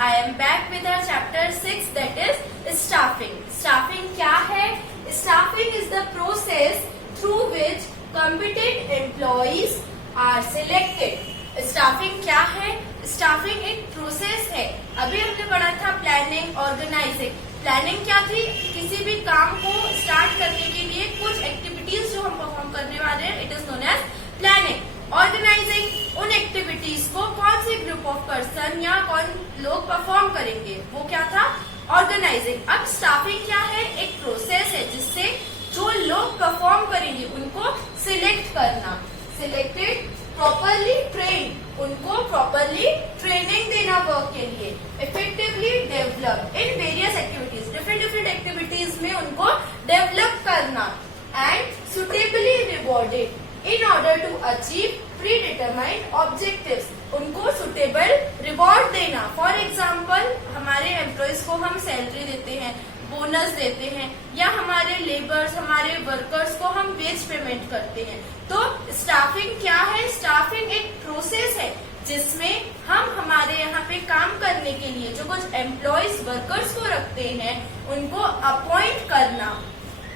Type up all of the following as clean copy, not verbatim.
I am back with our chapter 6, that is staffing. Staffing क्या है? Staffing is the process through which competent employees are selected. Staffing क्या है? Staffing एक process है. अभी हमने पढ़ा था प्लानिंग, ऑर्गेनाइजिंग. प्लानिंग क्या थी? किसी भी काम को स्टार्ट करने के लिए कुछ एक्टिविटीज जो हम परफॉर्म करने वाले हैं, it is known as planning. Organising उन एक्टिविटीज को कौन से ग्रुप ऑफ पर्सन या कौन लोग परफॉर्म करेंगे, वो क्या था? ऑर्गेनाइजिंग. अब स्टाफिंग क्या है? एक प्रोसेस है जिससे जो लोग परफॉर्म करेंगे उनको सिलेक्ट करना. सिलेक्टेड, प्रॉपरली ट्रेन, उनको प्रॉपरली ट्रेनिंग देना वर्क के लिए. Effectively develop in various activities, different activities में उनको डेवलप करना. And suitably rewarded in order to achieve predetermined objectives. उनको सुटेबल रिवॉर्ड देना. फॉर एग्जाम्पल, हमारे एम्प्लॉयज को हम सैलरी देते हैं, बोनस देते हैं, या हमारे लेबर्स, हमारे वर्कर्स को हम वेज पेमेंट करते हैं. तो स्टाफिंग क्या है? स्टाफिंग एक प्रोसेस है जिसमें हम हमारे यहाँ पे काम करने के लिए जो कुछ एम्प्लॉयज वर्कर्स को रखते हैं उनको अपॉइंट करना,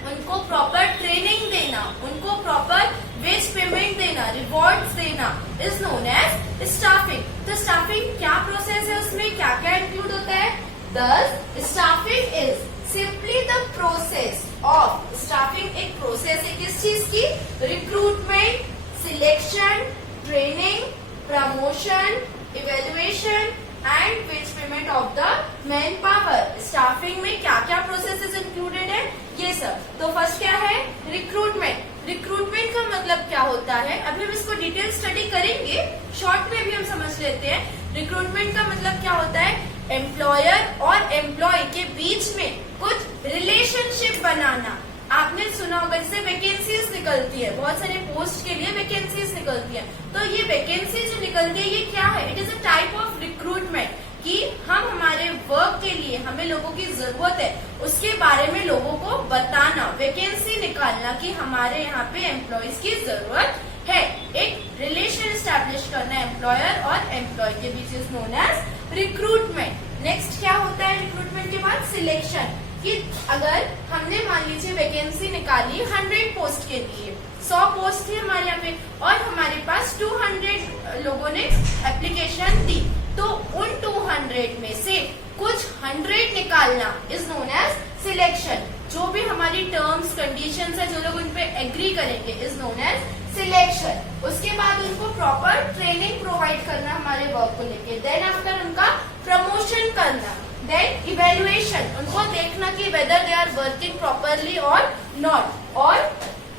उनको प्रॉपर ट्रेनिंग देना, उनको प्रॉपर वेज पेमेंट देना, रिवॉर्ड्स देना इज नोन एज स्टाफिंग. तो स्टाफिंग क्या प्रोसेस है, उसमें क्या क्या इंक्लूड होता है? Thus staffing is simply the process of. Staffing एक प्रोसेस है किस चीज की? Recruitment, selection, training, promotion, evaluation and wage payment of the man power. Staffing में क्या क्या प्रोसेसेस इंक्लूडेड है? ये सब. तो फर्स्ट क्या है? रिक्रूटमेंट. रिक्रूटमेंट का मतलब क्या होता है? अभी हम इसको डिटेल स्टडी करेंगे, शॉर्ट में भी हम समझ लेते हैं. रिक्रूटमेंट का मतलब क्या होता है? एम्प्लॉयर और एम्प्लॉय के बीच में कुछ रिलेशनशिप बनाना. आपने सुना होगा जैसे वैकेंसीज निकलती है, बहुत सारे पोस्ट के लिए वैकेंसीज निकलती है. तो ये वैकेंसी जो निकलती है ये क्या है? It is a type of recruitment कि हम हमारे वर्क के लिए हमें लोगों की जरूरत है उसके बारे में लोगों को बताना, वैकेंसी निकालना कि हमारे यहाँ पे एम्प्लॉयज की जरूरत है. एक रिलेशन स्टैब्लिश करना एम्प्लॉयर और एम्प्लॉय के बीच is known as recruitment. Next क्या होता है रिक्रूटमेंट के बाद? सिलेक्शन. कि अगर हमने मान लीजिए वैकेंसी निकाली 100 पोस्ट के लिए, 100 पोस्ट थी हमारे यहाँ पे और हमारे पास 200 लोगों ने एप्लीकेशन दी, तो उन 200 में से कुछ 100 निकालना इज नोन एज सिलेक्शन. जो भी हमारी टर्म्स कंडीशंस है जो लोग उन पे एग्री करेंगे इज नोन एज सिलेक्शन. उसके बाद उनको प्रॉपर ट्रेनिंग प्रोवाइड करना हमारे वर्क को लेके. देन आफ्टर उनका प्रमोशन करना. देन इवेल्युएशन, उनको देखना कि whether they are working properly और नॉट. और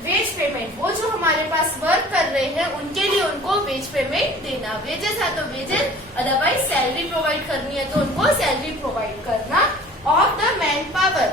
वेज पेमेंट, वो जो हमारे पास वर्क कर रहे हैं उनके लिए उनको वेज पेमेंट देना. वेजेस है तो वेजेस, अदरवाइज सैलरी प्रोवाइड करनी है तो उनको सैलरी प्रोवाइड करना. Of the man power.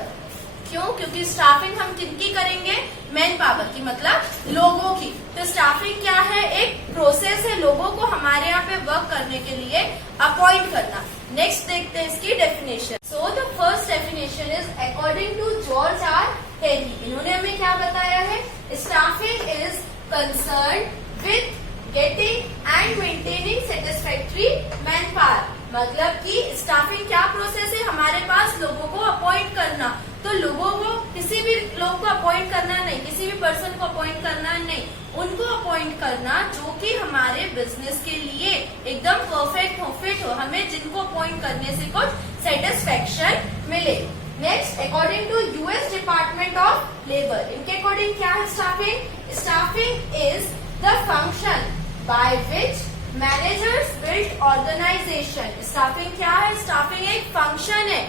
क्यों? क्योंकि स्टाफिंग हम किनकी करेंगे? मैन पावर की, मतलब लोगों की. तो स्टाफिंग क्या है? एक प्रोसेस है लोगों को हमारे यहाँ पे वर्क करने के लिए अपॉइंट करना. नेक्स्ट देखते हैं इसकी definition. So the first definition is according to George R Henry. इन्होंने हमें क्या बताया है? Staffing is concern with getting and maintaining satisfactory man power. मतलब कि स्टाफिंग क्या प्रोसेस है? हमारे पास लोगों को अपॉइंट करना. तो लोगों को, किसी भी लोग को अपॉइंट करना नहीं, किसी भी पर्सन को अपॉइंट करना नहीं, उनको अपॉइंट करना जो कि हमारे बिजनेस के लिए एकदम परफेक्ट हो, फिट हो, हमें जिनको अपॉइंट करने से कुछ सेटिस्फेक्शन मिले. Next, according to US department of labour, इनके अकॉर्डिंग क्या है staffing? Staffing is the function by which managers build organisation. Staffing क्या है? स्टाफिंग एक फंक्शन है.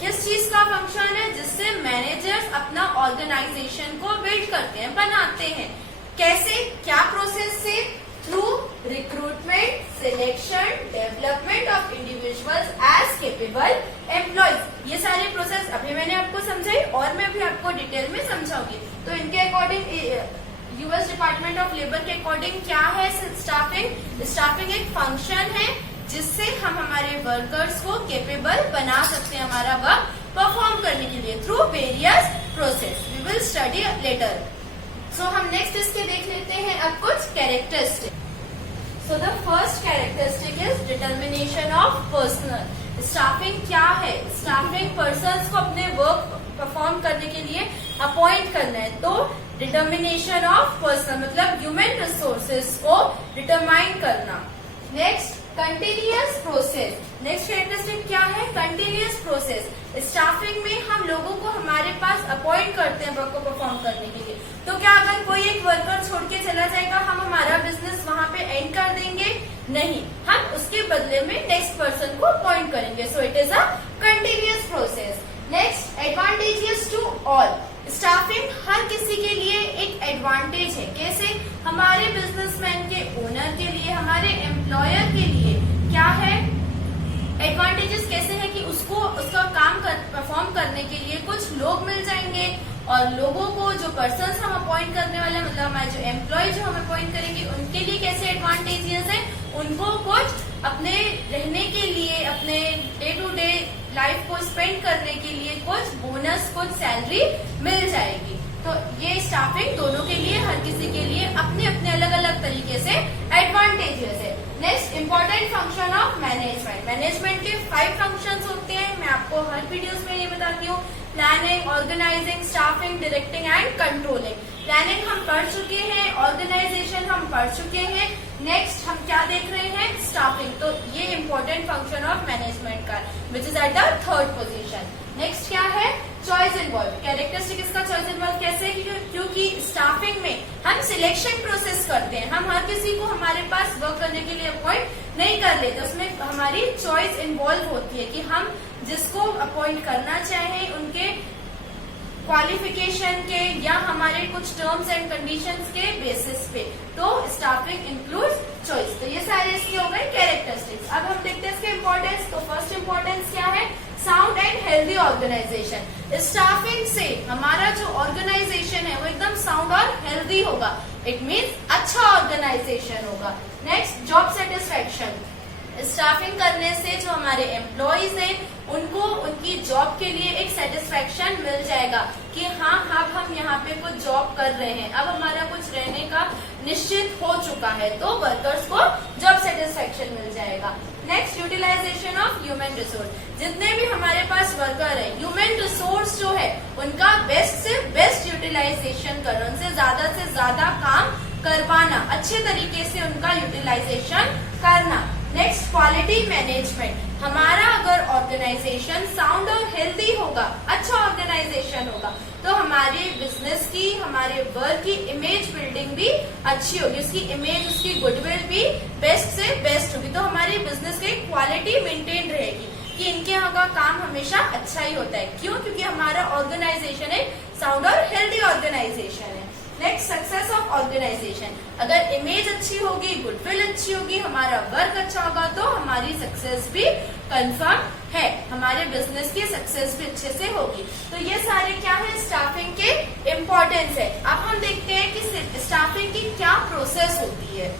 किस चीज का फंक्शन है? जिससे मैनेजर्स अपना ऑर्गेनाइजेशन को बिल्ड करते हैं, बनाते हैं. कैसे? क्या प्रोसेस से? Through recruitment, selection, development of individuals as capable employees. ये सारे प्रोसेस अभी मैंने आपको समझाई और मैं भी आपको डिटेल में समझाऊंगी. तो इनके according US department of labour के अकॉर्डिंग क्या है स्टाफिंग? स्टाफिंग एक फंक्शन है जिससे हम हमारे वर्कर्स को केपेबल बना सकते हैं हमारा वर्क परफॉर्म करने के लिए through various process. We will study later. So हम नेक्स्ट इसके देख लेते हैं अब कुछ characteristic. So the first characteristic is determination of personnel. Staffing क्या है? स्टाफिंग पर्सन्स को अपने वर्क परफॉर्म करने के लिए अपॉइंट करना है। तो डिटर्मिनेशन ऑफ पर्सन मतलब ह्यूमन रिसोर्सेज को डिटरमाइन करना। Next continuous process. Next characteristic क्या है? Continuous process. स्टाफिंग में हम लोगों को हमारे पास अपॉइंट करते हैं वर्क को परफॉर्म करने के लिए। तो क्या अगर कोई एक वर्कर छोड़ के चला जाएगा हम हमारा बिजनेस वहां पे एंड कर देंगे? नहीं, हम उसके बदले में नेक्स्ट पर्सन को अपॉइंट करेंगे। So it is a continuous process. Next advantages to all. Staffing हर किसी के लिए एक एडवांटेज है। कैसे? हमारे बिजनेसमैन के ओनर के लिए, हमारे एम्प्लॉयर के लिए क्या है? एडवांटेजेस कैसे है कि उसको उसका काम परफॉर्म करने के लिए कुछ लोग मिल जाएंगे और लोगों को जो पर्सन्स हम अपॉइंट करने वाले मतलब हमारे जो एम्प्लॉय जो हम अपॉइंट करेंगे उनके लिए कैसे एडवांटेजेस है? उनको कुछ अपने रहने के लिए, अपने डे टू डे लाइफ को स्पेंड करने के लिए कुछ बोनस, कुछ सैलरी मिल जाएगी। तो ये स्टाफिंग दोनों के लिए, हर किसी के लिए अपने अपने अलग अलग तरीके से एडवांटेजेस है। Next important function of management. Management के 5 फंक्शंस होते हैं। मैं आपको हर वीडियोस में ये बताती हूँ। Planning, organising, staffing, directing and controlling. Planning हम पढ़ चुके हैं, ऑर्गेनाइजेशन हम पढ़ चुके हैं। नेक्स्ट हम क्या देख रहे हैं? स्टाफिंग। तो ये इंपॉर्टेंट फंक्शन ऑफ मैनेजमेंट का which is at the 3rd position. Next क्या है? Choice involve. कैरेक्टरिस्टिक इसका चॉइस इन्वॉल्व कैसे? क्योंकि स्टाफिंग में हम सिलेक्शन प्रोसेस करते हैं। हम हर किसी को हमारे पास वर्क करने के लिए अपॉइंट नहीं कर लेते। उसमें हमारी चॉइस इन्वॉल्व होती है कि हम जिसको अपॉइंट करना चाहें उनके क्वालिफिकेशन के या हमारे कुछ टर्म्स एंड कंडीशंस के बेसिस पे। तो स्टाफिंग इंक्लूड्स चॉइस। तो ये सारे इसके हो गए कैरेक्टरिस्टिक्स। अब हम देखते हैं इसके इम्पोर्टेंस। तो फर्स्ट इम्पोर्टेंस क्या है? Sound and healthy organisation. Staffing से हमारा जो ऑर्गेनाइजेशन है वो एकदम साउंड और हेल्दी होगा। इट मीन्स अच्छा ऑर्गेनाइजेशन होगा। Next job satisfaction. स्टाफिंग करने से जो हमारे एम्प्लॉयज हैं उनको उनकी जॉब के लिए एक सेटिस्फेक्शन मिल जाएगा कि हाँ अब हम यहाँ पे कुछ जॉब कर रहे हैं, अब हमारा कुछ रहने का निश्चित हो चुका है। तो वर्कर्स को जॉब सेटिस्फेक्शन मिल जाएगा। Next utilisation of human resource. जितने भी हमारे पास वर्कर है, ह्यूमन रिसोर्स जो है उनका बेस्ट से बेस्ट यूटिलाइजेशन करना, उनसे ज्यादा काम करवाना, अच्छे तरीके से उनका यूटिलाइजेशन करना। Next quality management. हमारा अगर ऑर्गेनाइजेशन साउंड और हेल्दी होगा, अच्छा ऑर्गेनाइजेशन होगा, तो हमारे बिजनेस की, हमारे वर्क की इमेज बिल्डिंग भी अच्छी होगी, उसकी इमेज, उसकी गुडविल भी बेस्ट से बेस्ट होगी। तो हमारी बिजनेस की क्वालिटी मेंटेन रहेगी कि इनके यहाँ का काम हमेशा अच्छा ही होता है। क्यों? क्योंकि हमारा ऑर्गेनाइजेशन एक साउंड और हेल्दी ऑर्गेनाइजेशन है। Next success of organisation. अगर इमेज अच्छी होगी, गुडविल अच्छी होगी, हमारा वर्क अच्छा होगा तो हमारी सक्सेस भी कंफर्म है, हमारे बिजनेस की सक्सेस भी अच्छे से होगी। तो ये सारे क्या है? स्टाफिंग के इम्पोर्टेंस है। अब हम देखते हैं कि स्टाफिंग की क्या प्रोसेस होती है।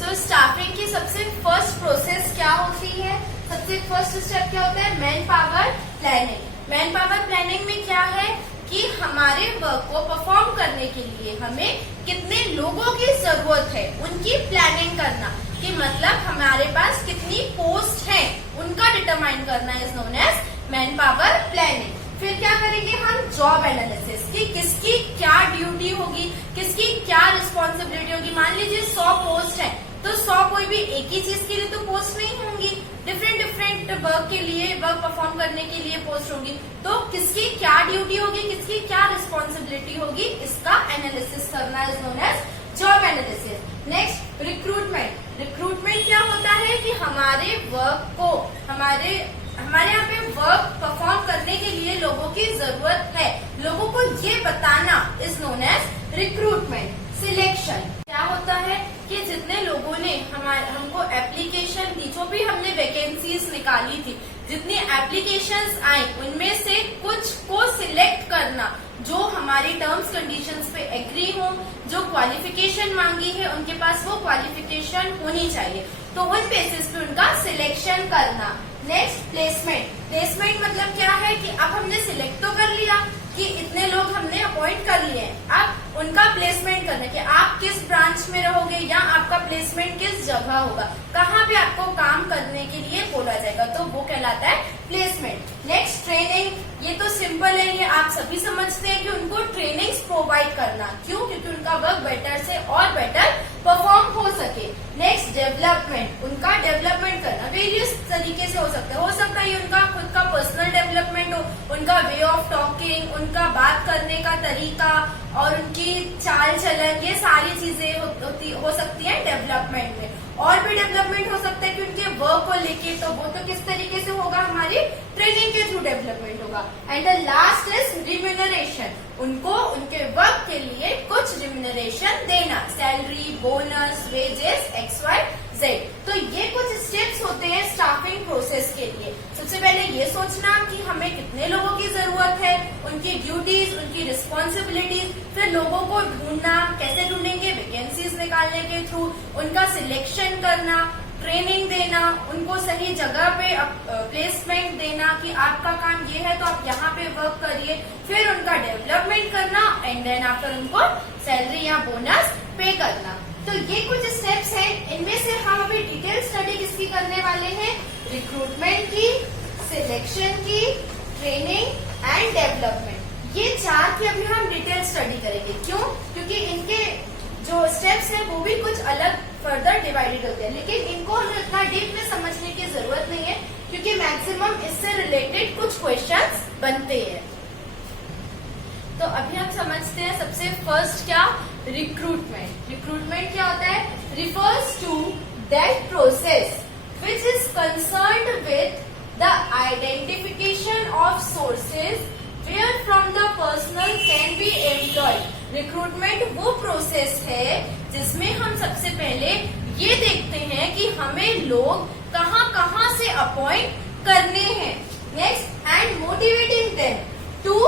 सो स्टाफिंग की सबसे फर्स्ट प्रोसेस क्या होती है? सबसे फर्स्ट स्टेप क्या होता है? Man power planning. Man power planning में क्या है कि हमारे वर्क को परफॉर्म करने के लिए हमें कितने लोगों की जरूरत है उनकी प्लानिंग करना, कि मतलब हमारे पास कितनी पोस्ट है उनका डिटरमाइन करना is known as man power planning. फिर क्या करेंगे हम? जॉब एनालिसिस, कि किसकी क्या ड्यूटी होगी, किसकी क्या रिस्पॉन्सिबिलिटी होगी। मान लीजिए 100 पोस्ट है तो 100 कोई भी एक ही चीज के लिए तो पोस्ट नहीं होंगी, डिफरेंट वर्क के लिए, वर्क परफॉर्म करने के लिए पोस्ट होंगी। तो किसकी क्या ड्यूटी होगी, किसकी क्या रिस्पॉन्सिबिलिटी होगी, इसका एनालिसिस करना is known as job analysis. Next recruitment. Recruitment क्या होता है कि हमारे वर्क को, हमारे यहाँ पे वर्क परफॉर्म करने के लिए लोगों की जरूरत है, लोगों को ये बताना is known as recruitment. Selection क्या होता है कि जितने लोगों ने हमको एप्लीकेशन दी, जो भी हमने वैकेंसीज निकाली थी, जितनी एप्लीकेशंस आई उनमें से कुछ को सिलेक्ट करना जो हमारी टर्म्स कंडीशंस पे एग्री हो, जो क्वालिफिकेशन मांगी है उनके पास वो क्वालिफिकेशन होनी चाहिए, तो उन बेसिस पे उनका सिलेक्शन करना। Next placement. प्लेसमेंट मतलब क्या है कि अब हमने सिलेक्ट तो कर लिया कि इतने लोग हमने अपॉइंट कर लिए हैं, अब उनका प्लेसमेंट करना कि आप किस ब्रांच में रहोगे या आपका प्लेसमेंट किस जगह होगा, कहाँ पे आपको काम करने के लिए बोला जाएगा, तो वो कहलाता कहलाता है प्लेसमेंट। नेक्स्ट ट्रेनिंग, ये तो सिंपल है, ये आप सभी समझते हैं कि उनको ट्रेनिंग्स प्रोवाइड करना, क्यों? क्योंकि उनका वर्क बेटर से और बेटर परफॉर्म हो सके। नेक्स्ट डेवलपमेंट, उनका डेवलपमेंट करना वेरियस तरीके से हो सकता है उनका खुद का पर्सनल डेवलपमेंट हो, उनका वे ऑफ टॉकिंग, उनका बात करने का तरीका और उनकी चाल चलन, ये सारी चीजें हो सकती है डेवलपमेंट में। और भी डेवलपमेंट हो सकता है कि उनके वर्क को लेके, तो वो तो किस तरीके से होगा, हमारी ट्रेनिंग के थ्रू डेवलपमेंट होगा। And the last is remuneration, उनको उनके वर्क के लिए कुछ रिम्यूनरेशन देना, सैलरी, बोनस, वेजेस, XYZ। तो ये कुछ स्टेप्स होते हैं स्टाफिंग प्रोसेस के लिए। सबसे पहले ये सोचना कि हमें कितने लोगों की जरूरत है, उनकी ड्यूटीज, उनकी रिस्पॉन्सिबिलिटीज, फिर लोगों को ढूंढना, कैसे ढूंढेंगे, वैकेंसीज निकालने के थ्रू, उनका सिलेक्शन करना, ट्रेनिंग देना, उनको सही जगह पे प्लेसमेंट देना कि आपका काम ये है तो आप यहाँ पे वर्क करिए, फिर उनका डेवलपमेंट करना एंड देन आफ्टर उनको सैलरी या बोनस पे करना। तो ये कुछ स्टेप्स हैं, इनमें से हम अभी डिटेल स्टडी किसकी करने वाले हैं, रिक्रूटमेंट की, सिलेक्शन की, ट्रेनिंग एंड डेवलपमेंट। ये चार की अभी हम डिटेल स्टडी करेंगे। क्यों? क्योंकि इनके जो स्टेप्स हैं वो भी कुछ अलग फर्दर डिवाइडेड होते हैं, लेकिन इनको हमें इतना डीप में समझने की जरूरत नहीं है क्योंकि मैक्सिमम इससे रिलेटेड कुछ क्वेश्चंस बनते हैं। तो अभी हम समझते हैं सबसे फर्स्ट क्या, रिक्रूटमेंट। रिक्रूटमेंट क्या होता है, refers to that process which is concerned with the identification of sources where from the personnel can be employed। Recruitment वो प्रोसेस है जिसमें हम सबसे पहले ये देखते हैं कि हमें लोग कहाँ कहाँ से अपॉइंट करने हैं। Next, and motivating them to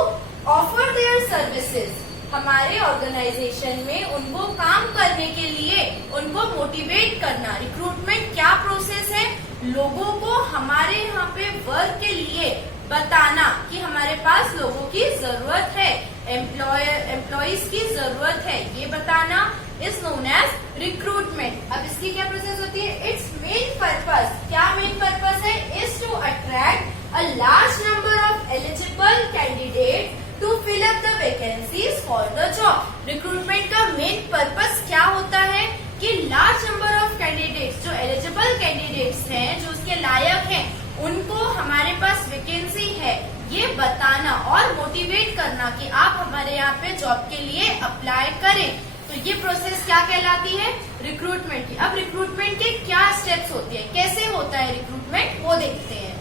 offer their services, हमारे ऑर्गेनाइजेशन में उनको काम करने के लिए उनको मोटिवेट करना। रिक्रूटमेंट क्या प्रोसेस है, लोगों को हमारे यहाँ पे वर्क के लिए बताना कि हमारे पास लोगों की जरूरत है, एम्प्लॉयज की जरूरत है, ये बताना इज नोन एज रिक्रूटमेंट। अब इसकी क्या प्रोसेस होती है, इट्स मेन पर्पस, क्या मेन पर्पस है, is to attract a large number of eligible candidate to fill up the vacancies for the job. Recruitment का मेन पर्पस क्या होता है कि लार्ज नंबर ऑफ कैंडिडेट्स, जो एलिजिबल कैंडिडेट्स हैं, जो उसके लायक हैं, उनको हमारे पास वैकेंसी है ये बताना और मोटिवेट करना कि आप हमारे यहाँ पे जॉब के लिए अप्लाई करें। तो ये प्रोसेस क्या कहलाती है, रिक्रूटमेंट की। अब रिक्रूटमेंट के क्या स्टेप्स होते हैं, कैसे होता है रिक्रूटमेंट, वो देखते हैं।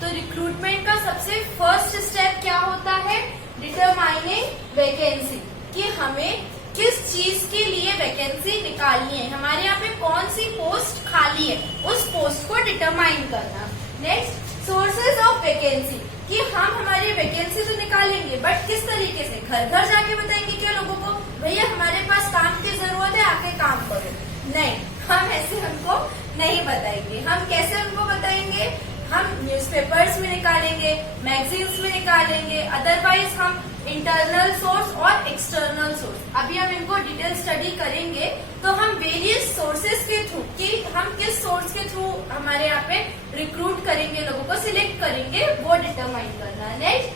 तो रिक्रूटमेंट का सबसे फर्स्ट स्टेप क्या होता है, डिटरमाइनिंग वैकेंसी, कि हमें किस चीज के लिए वैकेंसी निकालनी है, हमारे यहाँ पे कौन सी पोस्ट खाली है, उस पोस्ट को डिटरमाइन करना। नेक्स्ट, सोर्सेज ऑफ वैकेंसी, कि हम हमारी वैकेंसी तो निकालेंगे बट किस तरीके से, घर घर जाके बताएंगे क्या लोगों को, भैया हमारे पास काम की जरूरत है आके काम करो, नहीं, हम ऐसे उनको नहीं बताएंगे। हम कैसे उनको बताएंगे, हम न्यूज़पेपर्स में निकालेंगे, मैगजीन्स में निकालेंगे, अदरवाइज हम इंटरनल सोर्स और एक्सटर्नल सोर्स, अभी हम इनको डिटेल स्टडी करेंगे। तो हम वेरियस सोर्सेज के थ्रू, कि हम किस सोर्स के थ्रू हमारे यहाँ पे रिक्रूट करेंगे, लोगों को सिलेक्ट करेंगे, वो डिटरमाइन करना। Next,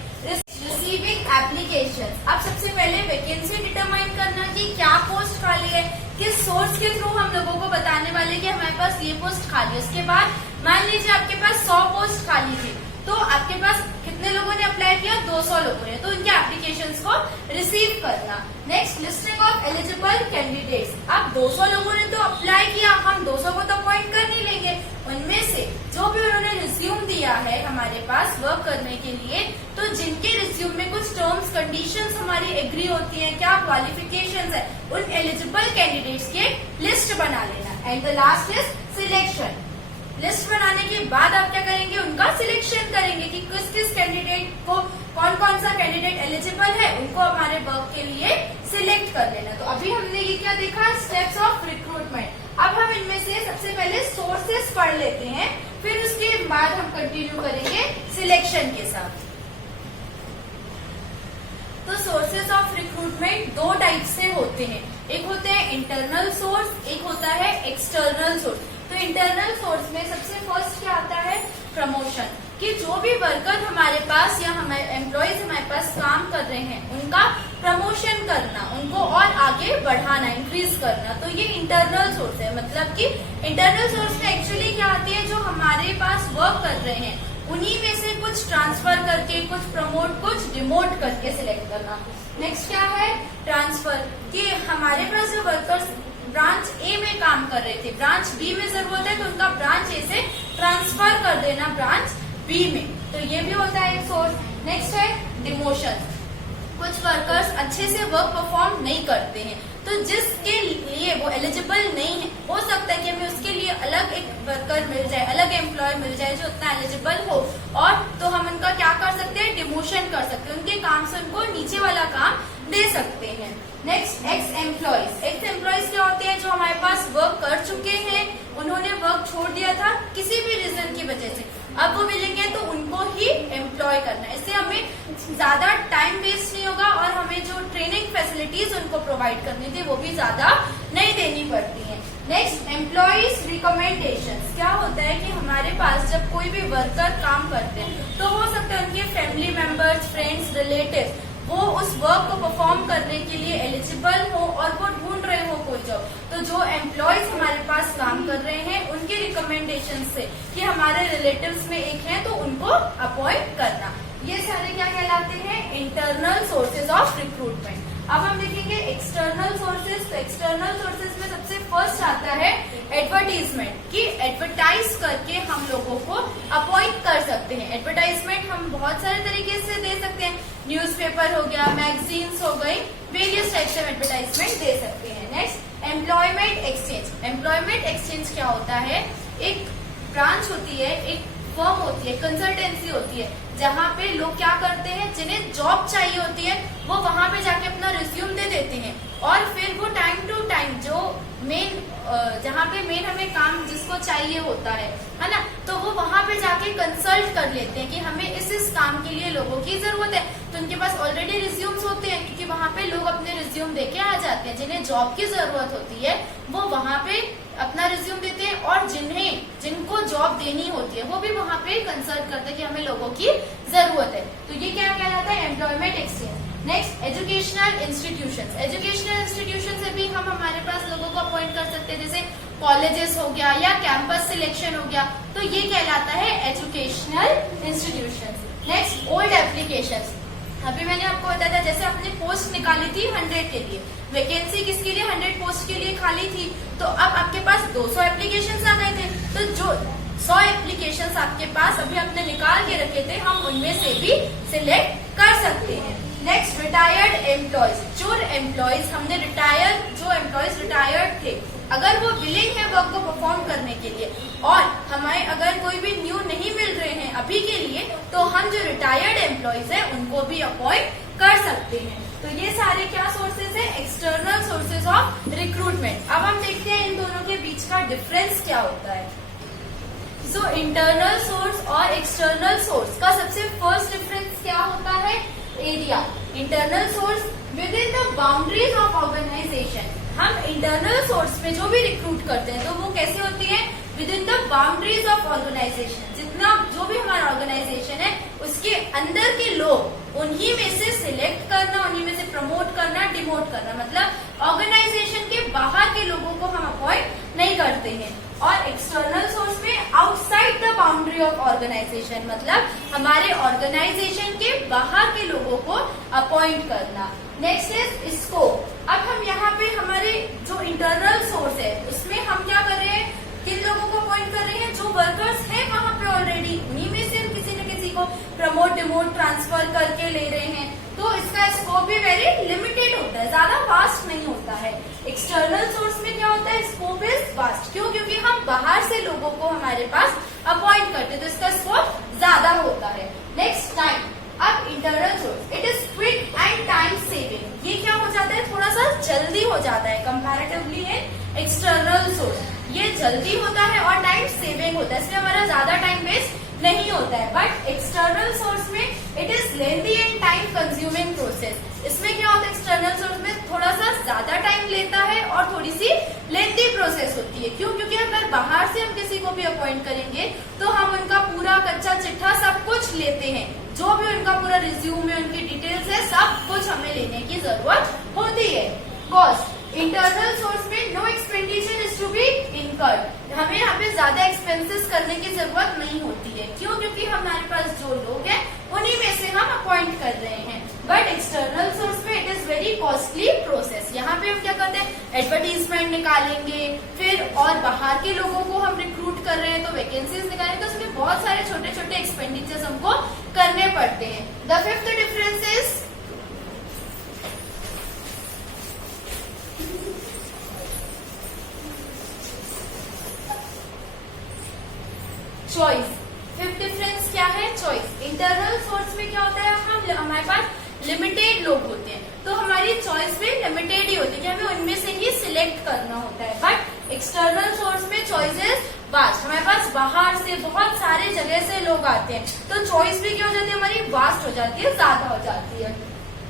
receiving application. अब सबसे पहले वैकेंसी डिटरमाइन करना कि क्या पोस्ट खाली है, किस सोर्स के थ्रू हम लोगों को बताने वाले कि हमारे पास ये पोस्ट खाली है। उसके बाद मान लीजिए आपके पास 100 पोस्ट खाली थी, तो आपके पास कितने लोगों ने अप्लाई किया, 200 लोगों ने, तो उनके एप्लीकेशंस को रिसीव करना। Next, listing of eligible candidates. अब 200 लोगों ने तो अप्लाई किया, हम 200 को तो अपॉइंट कर नहीं लेंगे, उनमें से जो भी उन्होंने रिज्यूम दिया है हमारे पास वर्क करने के लिए, तो जिनके रिज्यूम में कुछ टर्म्स कंडीशंस हमारी एग्री होती हैं, क्या क्वालिफिकेशंस है, उन एलिजिबल कैंडिडेट्स की एक लिस्ट बना लेना। And the last is selection. List बनाने के बाद आप क्या करेंगे, उनका सिलेक्शन करेंगे कि किस किस कैंडिडेट को, कौन कौन सा कैंडिडेट एलिजिबल है, उनको हमारे वर्क के लिए सिलेक्ट कर लेना। तो अभी हमने ये क्या देखा, स्टेप्स ऑफ रिक्रूटमेंट। अब हम इनमें से सबसे पहले सोर्सेस पढ़ लेते हैं, फिर उसके बाद हम कंटिन्यू करेंगे सिलेक्शन के साथ। तो सोर्सेज ऑफ रिक्रूटमेंट दो टाइप से होते हैं, एक होते हैं इंटरनल सोर्स, एक होता है एक्सटर्नल सोर्स। तो इंटरनल सोर्स में सबसे फर्स्ट क्या आता है, प्रमोशन, कि जो भी वर्कर हमारे पास या हमारे एम्प्लॉयज हमारे पास काम कर रहे हैं उनका प्रमोशन करना, उनको और आगे बढ़ाना, इंक्रीज करना। तो ये इंटरनल सोर्स है। मतलब कि इंटरनल सोर्स में एक्चुअली क्या आती है, जो हमारे पास वर्क कर रहे हैं उन्हीं में से कुछ ट्रांसफर करके, कुछ प्रमोट, कुछ डिमोट करके सिलेक्ट करना। नेक्स्ट क्या है, ट्रांसफर, कि हमारे पास जो वर्कर्स ब्रांच ए में काम कर रहे थे, ब्रांच बी में जरूरत है तो उनका ब्रांच ए से ट्रांसफर कर देना ब्रांच बी में, तो ये भी होता है एक सोर्स। नेक्स्ट है डिमोशन, कुछ वर्कर्स अच्छे से वर्क परफॉर्म नहीं करते हैं तो जिसके लिए वो एलिजिबल नहीं है, हो सकता है कि हमें उसके लिए अलग एक वर्कर मिल जाए, अलग एम्प्लॉय मिल जाए जो उतना एलिजिबल हो, और तो हम उनका क्या कर सकते हैं, डिमोशन कर सकते हैं, उनके काम से उनको नीचे वाला काम दे सकते हैं। Next x employees, x employees क्या होते हैं, जो हमारे पास वर्क कर चुके हैं, उन्होंने वर्क छोड़ दिया था किसी भी रीजन की वजह से, अब वो मिलेंगे तो उनको ही एम्प्लॉय करना है। इससे हमें ज्यादा टाइम वेस्ट नहीं होगा और हमें जो ट्रेनिंग फैसिलिटीज उनको प्रोवाइड करनी थी वो भी ज्यादा नहीं देनी पड़ती है। नेक्स्ट एम्प्लॉयज रिकमेंडेशन, क्या होता है कि हमारे पास जब कोई भी वर्कर काम करते हैं तो हो सकता है उनके फैमिली मेंबर्स, फ्रेंड्स, रिलेटिव वो उस वर्क को परफॉर्म करने के लिए एलिजिबल हो और वो ढूंढ रहे हो कोई जॉब, तो जो एम्प्लॉयज हमारे पास काम कर रहे हैं उनके रिकमेंडेशन से कि हमारे रिलेटिव्स में एक है तो उनको अपॉइंट करना, ये सारे क्या कहलाते हैं, इंटरनल सोर्सेज ऑफ रिक्रूटमेंट। अब हम देखेंगे एक्सटर्नल सोर्सेज। तो एक्सटर्नल सोर्सेज में सबसे फर्स्ट आता है एडवर्टीजमेंट, कि एडवर्टाइज करके हम लोगों को अपॉइंट कर सकते हैं। एडवर्टाइजमेंट हम बहुत सारे तरीके से दे सकते हैं, न्यूज़पेपर हो गया, मैगजीन्स हो गई, वेरियस टाइप्स ऑफ एडवर्टाइजमेंट दे सकते हैं। Next employment exchange. Employment exchange क्या होता है, एक ब्रांच होती है, एक फर्म होती है, कंसल्टेंसी होती है, जहाँ पे लोग क्या करते हैं, जिन्हें जॉब चाहिए होती है वो वहां पे जाके अपना रिज्यूम दे देते हैं और फिर वो टाइम टू टाइम जो मेन जहाँ पे मेन हमें काम जिसको चाहिए होता है ना, तो वो वहां पे जाके कंसल्ट कर लेते हैं कि हमें इस काम के लिए लोगों की जरूरत है, तो उनके पास ऑलरेडी रिज्यूम्स होते हैं, क्योंकि वहां पे लोग अपने रिज्यूम देके आ जाते हैं। जिन्हें जॉब की जरूरत होती है वो वहां पे अपना रिज्यूम देते हैं और जिनको जॉब देनी होती है वो भी वहां पे कंसल्ट करते हैं कि हमें लोगों की जरूरत है। तो ये क्या कहलाता है, employment exchange. Next educational institutions. Educational institution से भी हम हमारे पास लोगों को अपॉइंट कर सकते हैं, जैसे कॉलेजेस हो गया या कैंपस सिलेक्शन हो गया, तो ये कहलाता है educational institutions. Next old applications. अभी मैंने आपको बताया था, जैसे आपने पोस्ट निकाली थी 100 के लिए, वैकेंसी किसके लिए, 100 पोस्ट के लिए खाली थी, तो अब आपके पास 200 एप्लीकेशंस आ गए थे, तो जो 100 एप्लीकेशंस आपके पास अभी आपने निकाल के रखे थे, हम उनमें से भी सिलेक्ट कर सकते हैं। Next retired employees. जो एम्प्लॉयज हमने जो एम्प्लॉयज रिटायर्ड थे, अगर वो विलिंग है वर्क को परफॉर्म करने के लिए और हमें अगर कोई भी न्यू नहीं मिल रहे हैं अभी के लिए, तो हम जो रिटायर्ड एम्प्लॉयज हैं उनको भी अपॉइंट कर सकते हैं। तो ये सारे क्या सोर्सेज हैं, एक्सटर्नल सोर्सेज ऑफ रिक्रूटमेंट। अब हम देखते हैं इन दोनों के बीच का डिफरेंस क्या होता है। सो इंटरनल सोर्स और एक्सटर्नल सोर्स का सबसे फर्स्ट डिफरेंस क्या होता है, area. Internal source within the boundaries of organisation. हम इंटरनल सोर्स में जो भी रिक्रूट करते हैं तो वो कैसे होती है, within the boundaries of organisation. जितना जो भी हमारा ऑर्गेनाइजेशन है उसके अंदर के लोग, उन्हीं में से सिलेक्ट करना, उन्हीं में से प्रमोट करना, डिमोट करना, मतलब ऑर्गेनाइजेशन के बाहर के लोगों को हम अपॉइंट नहीं करते हैं। और एक्सटर्नल सोर्स में outside the boundary of organisation, मतलब हमारे ऑर्गेनाइजेशन के बाहर के लोगों को अपॉइंट करना। Next is scope. अब हम यहाँ पे हमारे जो इंटरनल सोर्स है उसमें हम क्या कर रहे हैं, किन लोगों को अपॉइंट कर रहे हैं, जो वर्कर्स हैं वहां पे ऑलरेडी, उन्हीं में से किसी न किसी को प्रमोट, डिमोट, ट्रांसफर करके ले रहे हैं, तो इसका स्कोप भी वेरी लिमिटेड होता है, ज्यादा वास्ट नहीं होता है। एक्सटर्नल सोर्स में क्या होता है, स्कोप इज वास्ट। क्यों, क्योंकि हम बाहर से लोगों को हमारे पास अपॉइंट करते हैं, तो इसका स्कोप ज्यादा होता है। Next time. अब internal source, it is quick and time saving. ये क्या हो जाता है, थोड़ा सा जल्दी हो जाता है कंपैरेटिवली इन एक्सटर्नल सोर्स। ये जल्दी होता है और टाइम सेविंग होता है, इसमें हमारा ज्यादा टाइम वेस्ट नहीं होता है। बट एक्सटर्नल सोर्स में it is lengthy and time consuming process. इसमें क्या होता है, एक्सटर्नल सोर्स में थोड़ा सा ज्यादा टाइम लेता है और थोड़ी सी लेंथी प्रोसेस होती है। क्यों? क्योंकि अगर बाहर से हम किसी को भी अपॉइंट करेंगे तो हम उनका पूरा कच्चा चिट्ठा सब कुछ लेते हैं, जो भी उनका पूरा रिज्यूम है, उनकी डिटेल्स है, सब कुछ हमें लेने की जरूरत होती है। कॉस्ट, इंटरनल सोर्स में no expenditure is to be incurred, हमें यहाँ पे ज्यादा एक्सपेंसेस करने की जरूरत नहीं होती है। क्यों? क्योंकि हमारे पास जो लोग हैं उन्हीं में से हम अपॉइंट कर रहे हैं। बट एक्सटर्नल सोर्स में it is very costly process. यहाँ पे हम क्या करते हैं, एडवर्टीजमेंट निकालेंगे, फिर और बाहर के लोगों को हम रिक्रूट कर रहे हैं तो वैकेंसीज निकालेंगे, तो उसमें बहुत सारे छोटे छोटे एक्सपेंडिचर्स हमको करने पड़ते हैं। The fifth difference is choice. Fifth difference क्या है? चॉइस। इंटरनल सोर्स में क्या होता है, हमारे पास लिमिटेड लोग होते हैं तो हमारी चॉइस भी लिमिटेड ही होती है कि हमें उनमें से ही सिलेक्ट करना होता है। बट एक्सटर्नल सोर्स में चॉइसेस वास्ट, हमारे पास बाहर से बहुत सारे जगह से लोग आते हैं तो चॉइस भी क्या हो जाती है, हमारी वास्ट हो जाती है, ज्यादा हो जाती है।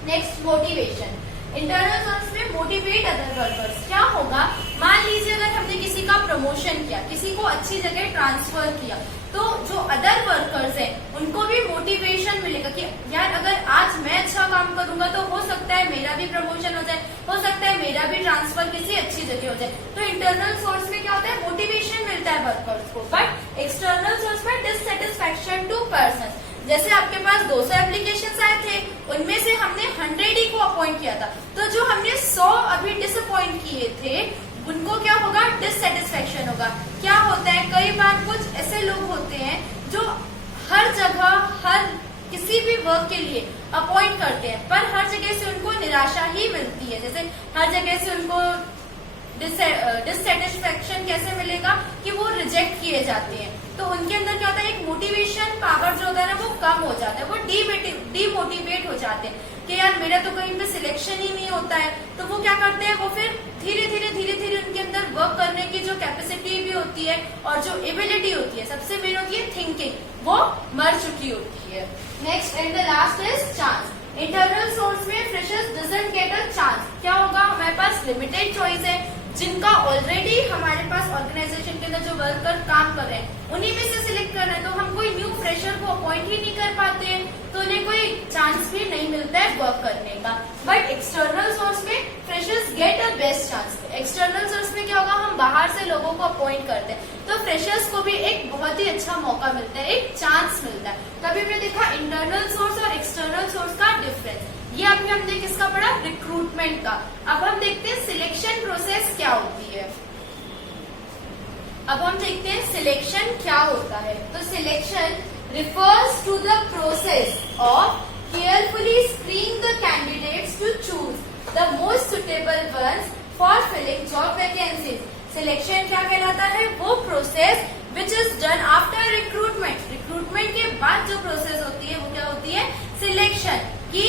Next, motivation. इंटरनल सोर्स में मोटिवेट अदर वर्कर्स। क्या होगा, मान लीजिए अगर हमने किसी का प्रमोशन किया, किसी को अच्छी जगह ट्रांसफर किया, तो जो अदर वर्कर्स हैं उनको भी मोटिवेशन मिलेगा कि यार अगर आज मैं अच्छा काम करूंगा तो हो सकता है मेरा भी प्रमोशन हो जाए, हो सकता है मेरा भी ट्रांसफर किसी अच्छी जगह हो जाए। तो इंटरनल सोर्स में क्या होता है, मोटिवेशन मिलता है वर्कर्स को। बट एक्सटर्नल सोर्स में डिससेटिस्फैक्शन टू पर्सन। जैसे आपके पास 200 एप्लीकेशन आए थे, उनमें से हमने 100 ही को अपॉइंट किया था, तो जो हमने 100 अभी डिसअपॉइंट किए थे उनको क्या होगा, डिससेटिस्फैक्शन होगा। क्या होता है, कई बार कुछ ऐसे लोग होते हैं जो हर जगह हर किसी भी वर्क के लिए अपॉइंट करते हैं पर हर जगह से उनको निराशा ही मिलती है। जैसे हर जगह से उनको डिससेटिस्फैक्शन कैसे मिलेगा कि वो रिजेक्ट किए जाते हैं, तो उनके अंदर क्या होता है, एक मोटिवेशन पावर जो होता है ना वो कम हो जाता है, वो डीमोटिवेट हो जाते हैं कि यार मेरा तो कहीं पे सिलेक्शन ही नहीं होता है। तो वो क्या करते हैं, वो फिर धीरे धीरे उनके अंदर वर्क करने की जो कैपेसिटी भी होती है और जो एबिलिटी होती है, सबसे मेन होती है थिंकिंग, वो मर चुकी होती है। Next and the last is chance. Internal source में freshers doesn't get a chance. क्या होगा, हमारे पास लिमिटेड चॉइस है, जिनका ऑलरेडी हमारे पास ऑर्गेनाइजेशन के अंदर जो वर्कर काम कर रहे हैं उन्हीं में से सिलेक्ट करना है, तो हम कोई न्यू फ्रेशर को अपॉइंट ही नहीं कर पाते हैं, तो उन्हें कोई चांस भी नहीं मिलता है वर्क करने का। बट एक्सटर्नल सोर्स में freshers get a best chance. External source में क्या होगा, हम बाहर से लोगों को अपॉइंट करते हैं तो फ्रेशर्स को भी एक बहुत ही अच्छा मौका मिलता है, एक चांस मिलता है। तभी हमने देखा इंटरनल सोर्स और एक्सटर्नल सोर्स का डिफरेंस। ये अभी हमने किसका पढ़ा, रिक्रूटमेंट का। अब हम देखते हैं सिलेक्शन प्रोसेस क्या होती है। अब हम देखते हैं सिलेक्शन क्या होता है। तो selection refers to the process of carefully screening the candidates to choose the most suitable ones for filling job vacancies. Selection क्या कहलाता है, वो process which is done after recruitment. Recruitment के बाद जो प्रोसेस होती है वो क्या होती है, सिलेक्शन। कि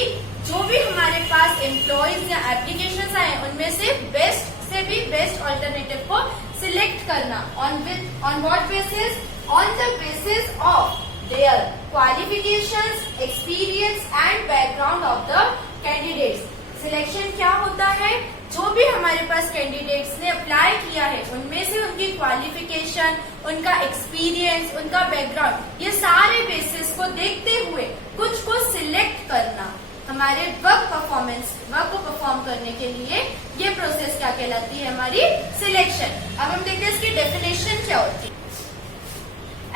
जो भी हमारे पास एम्प्लॉयज या एप्लीकेशन आए उनमें से बेस्ट से भी बेस्ट ऑल्टरनेटिव को सिलेक्ट करना। On what basis, on the basis of their qualifications, experience and background of the candidates. Selection क्या होता है, जो भी हमारे पास कैंडिडेट्स ने अप्लाई किया है उनमें से उनकी क्वालिफिकेशन, उनका एक्सपीरियंस, उनका बैकग्राउंड, ये सारे बेसिस को देखते हुए कुछ को सिलेक्ट करना हमारे वर्क को परफॉर्म करने के लिए, ये प्रोसेस क्या कहलाती है, हमारी सिलेक्शन। अब हम देखते हैं इसकी डेफिनेशन क्या होती है।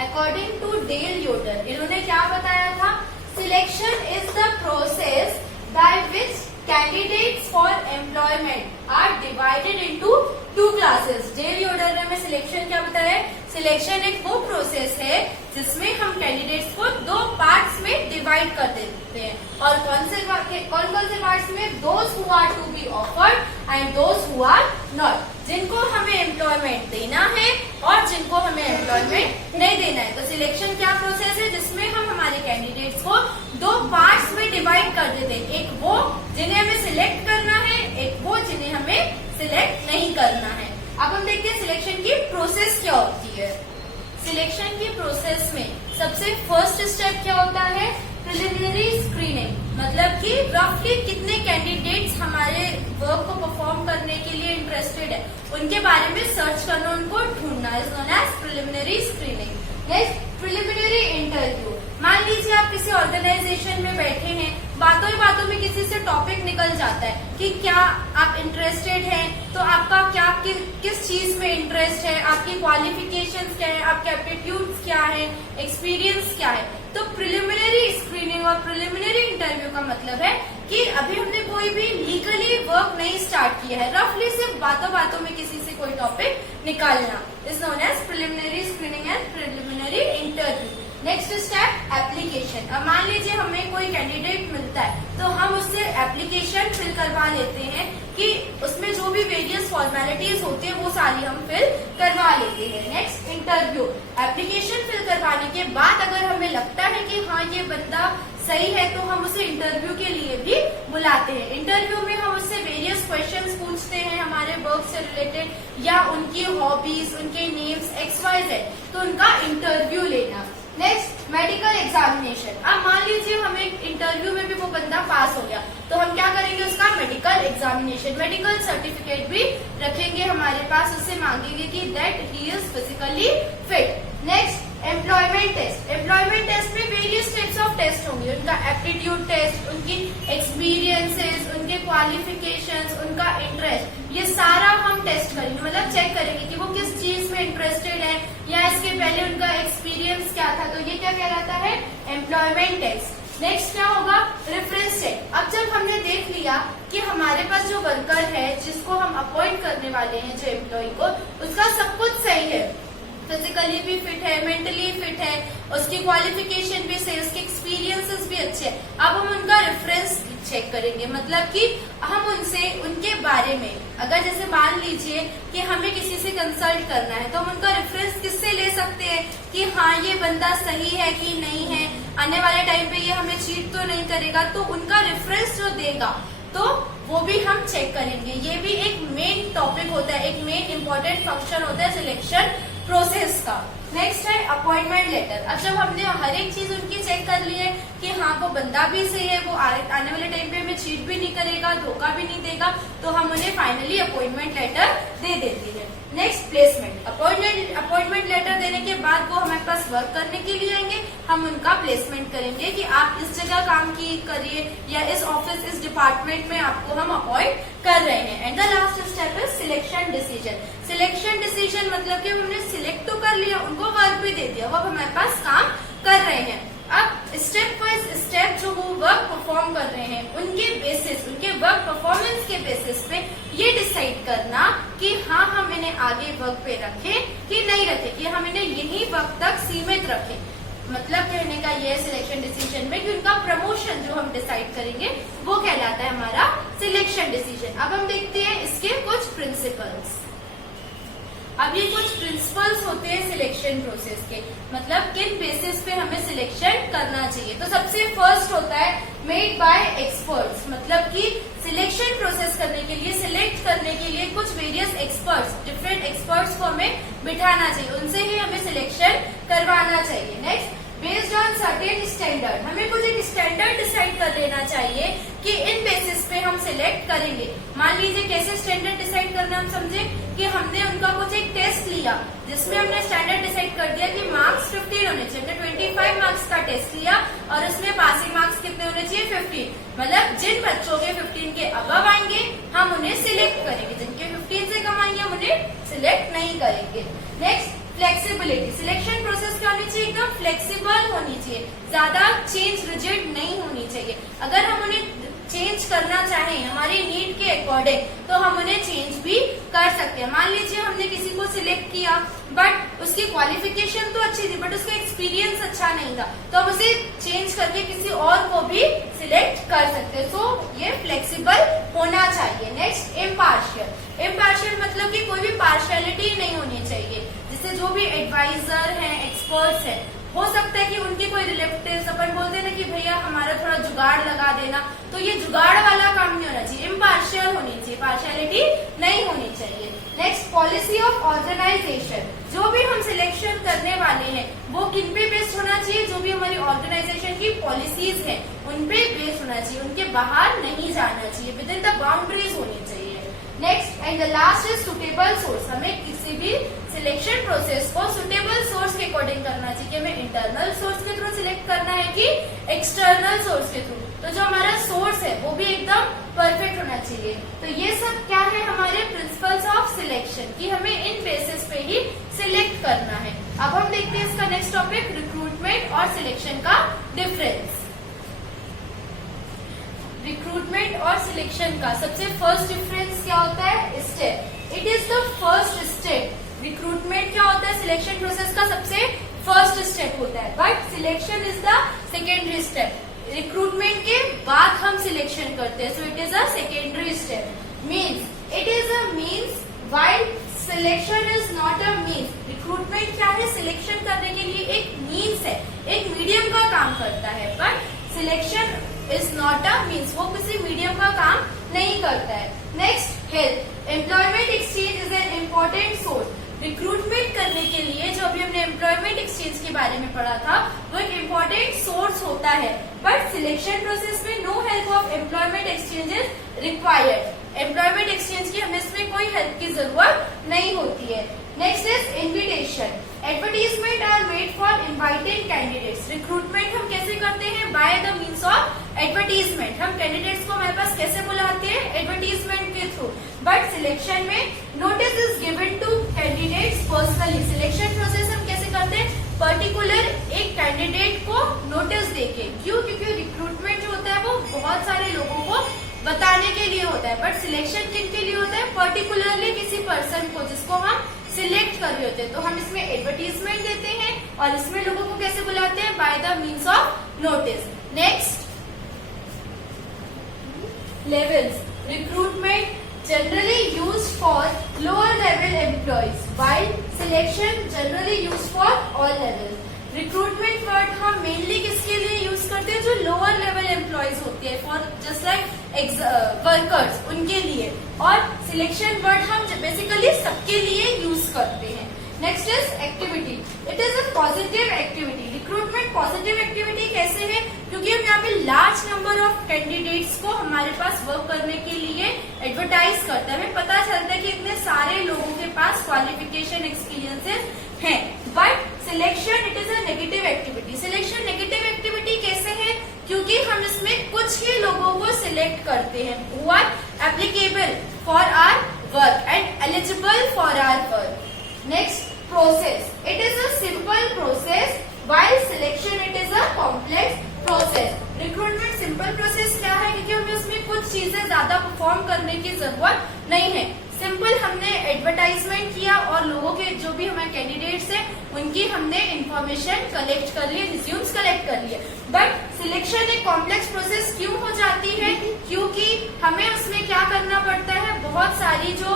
अकॉर्डिंग टू डेल योडर, इन्होंने क्या बताया था, selection is the process by which candidates for employment are divided into 2 classes. Dale Yoder ने हमें सिलेक्शन क्या बताया, सिलेक्शन एक वो प्रोसेस है जिसमें हम कैंडिडेट्स को 2 पार्ट्स में डिवाइड कर देते हैं। और कौन से पार्ट्स में, those who are to be offered and those who are not, जिनको हमें एम्प्लॉयमेंट देना है और जिनको हमें एम्प्लॉयमेंट नहीं देना है। तो सिलेक्शन क्या प्रोसेस है जिसमें हम हमारे कैंडिडेट्स को 2 पार्ट्स में डिवाइड कर देते हैं, एक वो जिन्हें हमें सिलेक्ट करना है, एक वो जिन्हें हमें सिलेक्ट नहीं करना है। अब हम देखते हैं सिलेक्शन की प्रोसेस क्या होती है। सिलेक्शन की प्रोसेस में सबसे फर्स्ट स्टेप क्या होता है, प्रिलिमिनरी स्क्रीनिंग मतलब कि रफली कितने कैंडिडेट्स हमारे वर्क को परफॉर्म करने के लिए इंटरेस्टेड है, उनके बारे में सर्च करना, उनको ढूंढना is known as preliminary screening. Next preliminary interview. मान लीजिए आप किसी ऑर्गेनाइजेशन में बैठे हैं, बातों ही बातों में किसी से टॉपिक निकल जाता है कि क्या आप इंटरेस्टेड हैं, तो आपका क्या किस चीज में इंटरेस्ट है, आपकी क्वालिफिकेशंस क्या है, आपके एप्टीट्यूड्स क्या है, एक्सपीरियंस क्या है। तो प्रिलिमिनरी स्क्रीनिंग और प्रिलिमिनरी इंटरव्यू का मतलब है कि अभी हमने कोई भी लीगली वर्क नहीं स्टार्ट किया है, रफली सिर्फ बातों बातों में किसी से कोई टॉपिक निकालना is known as preliminary screening and preliminary interview. Next step application. अब मान लीजिए हमें कोई कैंडिडेट मिलता है तो हम उससे एप्लीकेशन फिल करवा लेते हैं कि उसमें जो भी वेरियस फॉर्मेलिटीज होती है वो सारी हम फिल करवा लेते हैं। Next interview. एप्लीकेशन फिल करवाने के बाद अगर हमें लगता है कि हाँ ये बंदा सही है तो हम उसे इंटरव्यू के लिए भी बुलाते हैं। इंटरव्यू में हम उससे वेरियस क्वेश्चंस पूछते हैं हमारे वर्क से रिलेटेड या उनकी हॉबीज, उनके नेम्स XYZ, तो उनका इंटरव्यू लेना। Next medical examination. अब मान लीजिए हमें इंटरव्यू में भी वो बंदा पास हो गया तो हम क्या करेंगे, उसका मेडिकल एग्जामिनेशन, मेडिकल सर्टिफिकेट भी रखेंगे हमारे पास, उससे मांगेंगे कि that he is physically fit. Next employment test. Employment test में वेरियस टाइप्स ऑफ टेस्ट होंगे, उनका एप्टीट्यूड टेस्ट, उनकी एक्सपीरियंसेस, उनके क्वालिफिकेशंस, उनका इंटरेस्ट, ये सारा हम टेस्ट करेंगे, मतलब चेक करेंगे कि वो किस चीज में इंटरेस्टेड है या इसके पहले उनका एक्सपीरियंस क्या था। तो ये क्या कहलाता है, एम्प्लॉयमेंट टेस्ट। नेक्स्ट क्या होगा, रेफरेंस चेक। अब जब हमने देख लिया कि हमारे पास जो वर्कर है जिसको हम अपॉइंट करने वाले हैं, जो एम्प्लॉय को, उसका सब कुछ सही है, फिजिकली भी फिट है, मेंटली फिट है, उसकी क्वालिफिकेशन भी सही, उसके एक्सपीरियंसेस भी अच्छे हैं, अब हम उनका रेफरेंस चेक करेंगे। मतलब कि हम उनसे उनके बारे में, अगर जैसे मान लीजिए कि हमें किसी से कंसल्ट करना है तो हम उनका रेफरेंस किससे ले सकते हैं कि हाँ ये बंदा सही है कि नहीं है, आने वाले टाइम पे ये हमें चीट तो नहीं करेगा, तो उनका रेफरेंस जो देगा तो वो भी हम चेक करेंगे। ये भी एक मेन टॉपिक होता है, एक मेन इंपॉर्टेंट फंक्शन होता है सिलेक्शन प्रोसेस का। नेक्स्ट है अपॉइंटमेंट लेटर। अब जब हमने हर एक चीज उनकी चेक कर ली है कि हाँ वो बंदा भी सही है, वो आने वाले टाइम पे हमें चीट भी नहीं करेगा, धोखा भी नहीं देगा, तो हम उन्हें फाइनली अपॉइंटमेंट लेटर दे देते हैं। Next placement. अपॉइंटमेंट लेटर देने के बाद वो हमारे पास वर्क करने के लिए आएंगे, हम उनका प्लेसमेंट करेंगे कि आप इस जगह काम की करिए या इस ऑफिस, इस डिपार्टमेंट में आपको हम अपॉइंट कर रहे हैं। And the last step is selection decision. Selection decision मतलब कि हमने सिलेक्ट तो कर लिया, उनको वर्क भी दे दिया, वो अब हमारे पास काम कर रहे हैं। अब स्टेप बाय स्टेप जो वो वर्क परफॉर्म कर रहे हैं उनके बेसिस, उनके वर्क परफॉर्मेंस के बेसिस पे ये डिसाइड करना कि हाँ हम इन्हें आगे वर्क पे रखें कि नहीं रखें, कि हम इन्हें यही वर्क तक सीमित रखें। मतलब कहने का ये सिलेक्शन डिसीजन में कि उनका प्रमोशन जो हम डिसाइड करेंगे वो कहलाता है हमारा सिलेक्शन डिसीजन। अब हम देखते हैं इसके कुछ प्रिंसिपल्स। अब ये कुछ प्रिंसिपल्स होते हैं सिलेक्शन प्रोसेस के, मतलब किन बेसिस पे हमें सिलेक्शन करना चाहिए। तो सबसे फर्स्ट होता है मेड बाय एक्सपर्ट्स, मतलब कि सिलेक्शन प्रोसेस करने के लिए, सिलेक्ट करने के लिए कुछ वेरियस एक्सपर्ट्स, डिफरेंट एक्सपर्ट्स को हमें बिठाना चाहिए, उनसे ही हमें सिलेक्शन करवाना चाहिए। Next based on certain standard, हमें कुछ एक स्टैंडर्ड डिसाइड कर लेना चाहिए कि इन बेसिस पे हम सिलेक्ट करेंगे। मान लीजिए कैसे स्टैंडर्ड डिसाइड करना, हम समझे कि हमने उनका कुछ एक टेस्ट लिया जिसमें हमने स्टैंडर्ड डिसाइड कर दिया कि मार्क्स 15 होने चाहिए, हमने 25 मार्क्स का टेस्ट लिया और उसमें पासिंग मार्क्स कितने होने चाहिए, 15। मतलब जिन बच्चों के 15 के अबव आएंगे हम उन्हें सिलेक्ट करेंगे, जिनके 15 से कम आएंगे हम उन्हें सिलेक्ट नहीं करेंगे। नेक्स्ट फ्लेक्सिबिलिटी, सिलेक्शन प्रोसेस क्या होनी चाहिए, एकदम फ्लेक्सिबल होनी चाहिए, ज्यादा चेंज रिजिड नहीं होनी चाहिए। अगर हम उन्हें चेंज करना चाहें हमारी नीड के अकॉर्डिंग तो हम उन्हें चेंज भी कर सकते हैं। मान लीजिए हमने किसी को सिलेक्ट किया बट उसकी क्वालिफिकेशन तो अच्छी थी बट उसका एक्सपीरियंस अच्छा नहीं था, तो हम उसे चेंज करके किसी और को भी सिलेक्ट कर सकते हैं। सो ये फ्लेक्सिबल होना चाहिए। नेक्स्ट इम्पार्शियल, इम्पार्शियल मतलब कि कोई भी पार्शियलिटी नहीं होनी चाहिए, जिससे जो भी एडवाइजर हैं, एक्सपर्ट्स हैं, हो सकता है कि उनके कोई रिलेटिव्स, अपन बोलते हैं ना कि भैया हमारा थोड़ा जुगाड़ लगा देना, तो ये जुगाड़ वाला काम नहीं होना चाहिए, इम्पार्शियल होनी चाहिए, पार्शियलिटी नहीं होनी चाहिए। नेक्स्ट पॉलिसी ऑफ ऑर्गेनाइजेशन, जो भी हम सिलेक्शन करने वाले हैं वो किन पे बेस्ड होना चाहिए, जो भी हमारी ऑर्गेनाइजेशन की पॉलिसीज है उन पे बेस्ड होना चाहिए, उनके बाहर नहीं जाना चाहिए, विद इन द बाउंड्रीज होनी चाहिए। Next and the last is suitable source. हमें किसी भी सिलेक्शन प्रोसेस को सुटेबल सोर्स के अकॉर्डिंग करना चाहिए कि हमें इंटरनल सोर्स के थ्रू सिलेक्ट करना है कि एक्सटर्नल सोर्स के थ्रू। तो जो हमारा सोर्स है वो भी एकदम परफेक्ट होना चाहिए। तो ये सब क्या है हमारे प्रिंसिपल्स ऑफ सिलेक्शन कि हमें इन बेसिस पे ही सिलेक्ट करना है। अब हम देखते हैं इसका नेक्स्ट टॉपिक रिक्रूटमेंट और सिलेक्शन का डिफरेंस। रिक्रूटमेंट और सिलेक्शन का सबसे फर्स्ट डिफरेंस क्या होता है? Step. It is the first step. Recruitment क्या होता है? सिलेक्शन प्रोसेस का सबसे फर्स्ट स्टेप होता है, but selection is the secondary step. Recruitment के बाद हम सिलेक्शन करते हैं, सो it is a secondary step. Means it is a means while selection is not a means. Recruitment क्या है? सिलेक्शन करने के लिए एक मीन्स है, एक मीडियम का काम करता है, but selection is not a means, वो किसी मीडियम का काम नहीं करता है। Next health. Employment exchange is an important source. Recruitment करने के लिए जो अभी हमने एम्प्लॉयमेंट एक्सचेंज के बारे में पढ़ा था वो एक इम्पोर्टेंट सोर्स होता है, बट सिलेक्शन प्रोसेस में no help of employment exchange is required. Employment exchange की हमें इसमें कोई हेल्प की जरूरत नहीं होती है। Next is invitation. Advertisement are made for invited candidates. Recruitment हम कैसे करते हैं? By the means of advertisement. हम कैंडिडेट्स को हमारे पास कैसे बुलाते हैं? एडवर्टीजमेंट के थ्रू। बट सिलेक्शन में notice is given to candidates personally. Selection process हम कैसे करते हैं? पर्टिकुलर एक कैंडिडेट को नोटिस देके। क्यों? क्योंकि रिक्रूटमेंट जो होता है वो बहुत सारे लोगों को बताने के लिए होता है, बट सिलेक्शन किन के लिए होता है? पर्टिकुलरली किसी पर्सन को जिसको हम सिलेक्ट कर रहे होते हैं। तो हम इसमें एडवर्टीजमेंट देते हैं और इसमें लोगों को कैसे बुलाते हैं? By the means of notice. Next levels. Recruitment generally used for lower level employees while selection generally used for all levels. Recruitment word हम मेनली किसके लिए यूज करते हैं? जो लोअर लेवल एम्प्लॉयज होती है, फॉर जस्ट लाइक वर्कर्स, उनके लिए। और सिलेक्शन वर्ड हम बेसिकली सबके लिए यूज करते हैं। Next is activity. It is a positive activity. Recruitment positive activity कैसे है? क्योंकि हम यहाँ पे लार्ज नंबर ऑफ कैंडिडेट्स को हमारे पास वर्क करने के लिए एडवर्टाइज करते हैं। हमें पता चलता है कि इतने सारे लोगों के पास क्वालिफिकेशन एक्सपीरियंसेस हैं। But selection it is a negative activity. Selection negative activity कैसे है? क्योंकि हम इसमें कुछ ही लोगों को सिलेक्ट करते हैं who are applicable for our work and eligible for our work. Next process. It is a simple process while selection it is a complex process. Recruitment simple process क्या है? क्योंकि हमें उसमें कुछ चीजें ज्यादा परफॉर्म करने की जरूरत नहीं है। सिंपल हमने एडवर्टाइजमेंट किया और लोगों के जो भी हमारे कैंडिडेट्स हैं उनकी हमने इंफॉर्मेशन कलेक्ट कर ली, रिज्यूम्स कलेक्ट कर लिए। बट सिलेक्शन एक कॉम्प्लेक्स प्रोसेस क्यों हो जाती है? क्योंकि हमें उसमें क्या करना पड़ता है? बहुत सारी जो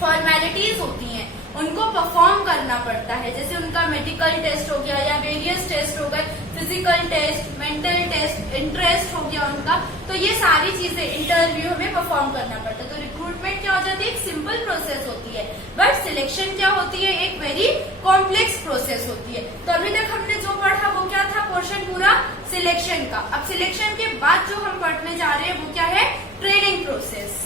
फॉर्मेलिटीज होती हैं उनको परफॉर्म करना पड़ता है, जैसे उनका मेडिकल टेस्ट हो गया या वेरियस टेस्ट हो गए, physical test, mental test, interest हो गया उनका। तो ये सारी चीजें इंटरव्यू हमें परफॉर्म करना पड़ता है। तो रिक्रूटमेंट क्या हो जाती है? एक सिंपल प्रोसेस होती है, बट सिलेक्शन क्या होती है? एक वेरी कॉम्प्लेक्स प्रोसेस होती है। तो अभी तक हमने जो पढ़ा वो क्या था? पोर्शन पूरा सिलेक्शन का। अब सिलेक्शन के बाद जो हम पढ़ने जा रहे हैं वो क्या है? Training process.